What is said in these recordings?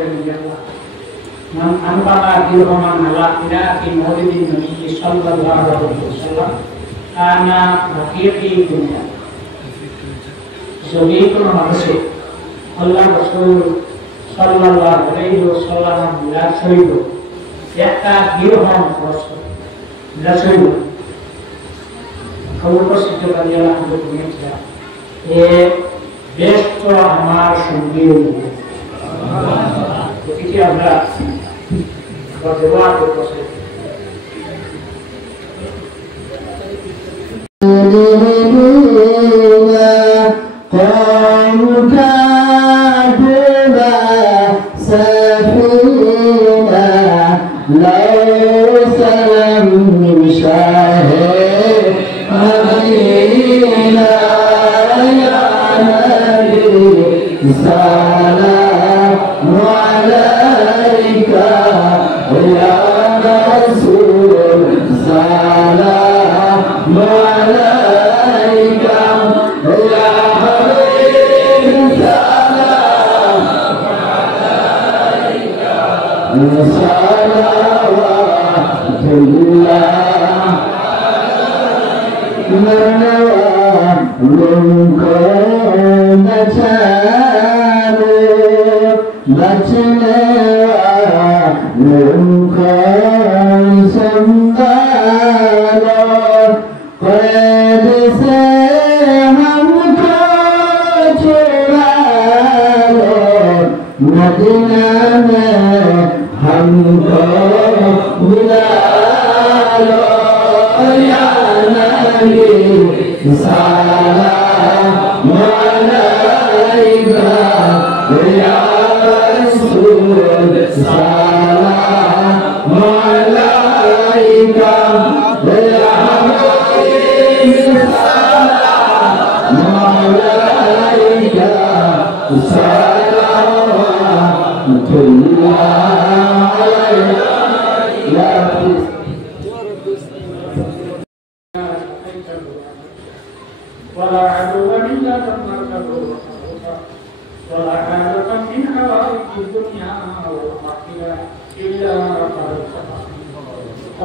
করেন আল্লাহ মান আনবাতা দিরহমান আলা ইলাহি মাউলিদিন নবী সাল্লাল্লাহু আলাইহি ওয়াসাল্লাম কানা রাফিকি দুনিয়া যদি কোনো মানুষে আল্লাহ রাসূল সাল্লাল্লাহু আলাইহি ওয়াসাল্লাম মিলাদ শরীফ একটা দিরহম খরচ করে মিলাদ শরীফ খবর প্রসিদ্ধ করি আলহামদুলিল্লাহ এ বেশ তো আমার সঙ্গী এটি আমরা ব্যবহার করতেছি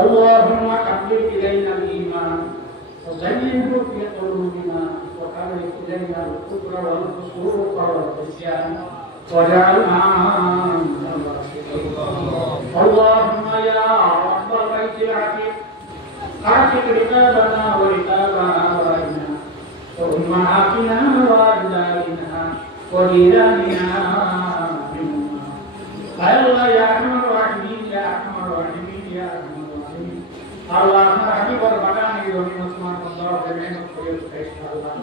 اللهم حبب إلينا الإيمان وزينه في قلوبنا وكره إلينا الكفر والفسوق والعصيان واجعلنا من الراشدين. اللهم يا رب البيت العتيق أعتق رقابنا ورقاب آبائنا وأمهاتنا وأجدادنا وجيراننا منهم. يا الله يا أرحم الراحمين يا أرحم الراحمين يا أرحم الراحمين. الله أمر حبيب البدن يوم عثمان الله جميعا خير خير الله.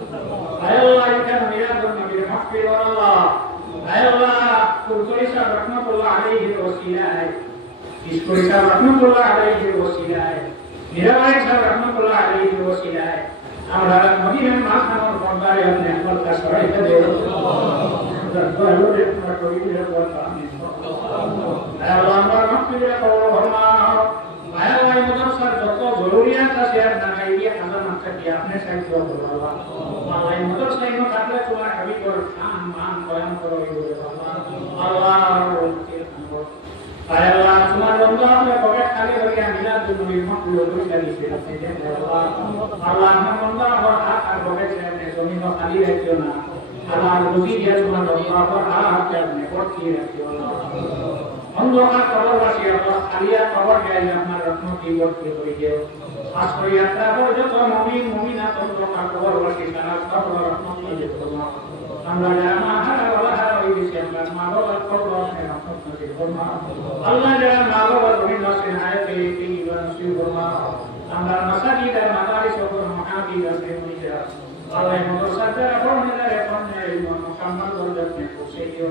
يا الله كان ميلاد النبي محفل الله. يا الله كل شيء رحمة الله عليه الوسيلة. كل شيء رحمة الله عليه الوسيلة. নিরাময় সাহেব রহমতুল্লাহ আলাইহি ওয়াসিলা আমরা মদিনার মাখানোর পর্দায় আপনি আমল কা সরাইতে দেন দরবারে আমরা করি দিয়ে বলতাম আল্লাহ আমার মাফিয়া করো আল্লাহ আল্লাহ মুদরসার যত জরুরিয়াত আছে আর না খাইয়ে হাজার মাত্রা কি আপনি সাহায্য করো আল্লাহ আল্লাহ মুদরসাই নো থাকলে তোমার হাবিবর খান মান বয়ান করো আল্লাহ আল্লাহ তোমার বন্ধু আমরা পকেট খালি করে মিলাদ নবীর মাহফিল পরিচালি করতে দেন আল্লাহ আমার বন্ধু আমার হাত আর পকেট ছেড়ে জমিন খালি রাখিও না আল্লাহ রুজি দিয়া তোমার বন্ধু আমার হাত আপনি ভর্তি রাখিও না অন্ধকার কবরবাসী আল্লাহ খালিয়া কবর গায়ে আপনার রহমতি ভর্তি করে দিও আজ করে যাত্রা করে যত মুমিন মুমিনাত অন্ধকার কবরবাসী তারা কবর রহমতি দিয়ে করুন আমরা যারা মাহারা ওয়ালা ওই দিশে আমরা মা বাবার কবর আপনি রহমত নসিব করুন আল্লাহ যারা মা বাবার রহিম নসিব হায়াতে তৈয়বা নসিব করুন আমরা মাসাজিদ আর মাদারিস ও মাহাদিদ আর দেওয়া আল্লাহ মাদ্রাসা যারা পড়াশোনা এখন মুকাম্মাল করে আপনি পৌঁছে দিও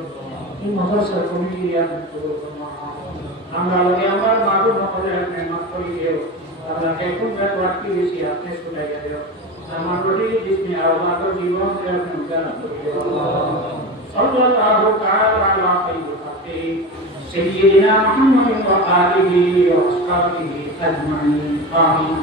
এই মাদ্রাসা কমিটি আপনি করুন আমরা লগে আমার মাদুর মহলে আপনি মাফ করে দিও আল্লাহ কে খুব বাকি বেশি আপনি শুনাইয়া দিও আমার রোটি জিসমে আওলাদ জীবন से আপনি উদ্ধার করে দিও সাল্লাল্লাহু তাআলা আলা খাইরুল খালকি سيدنا محمد وآله وأصحابه أجمعين آمين.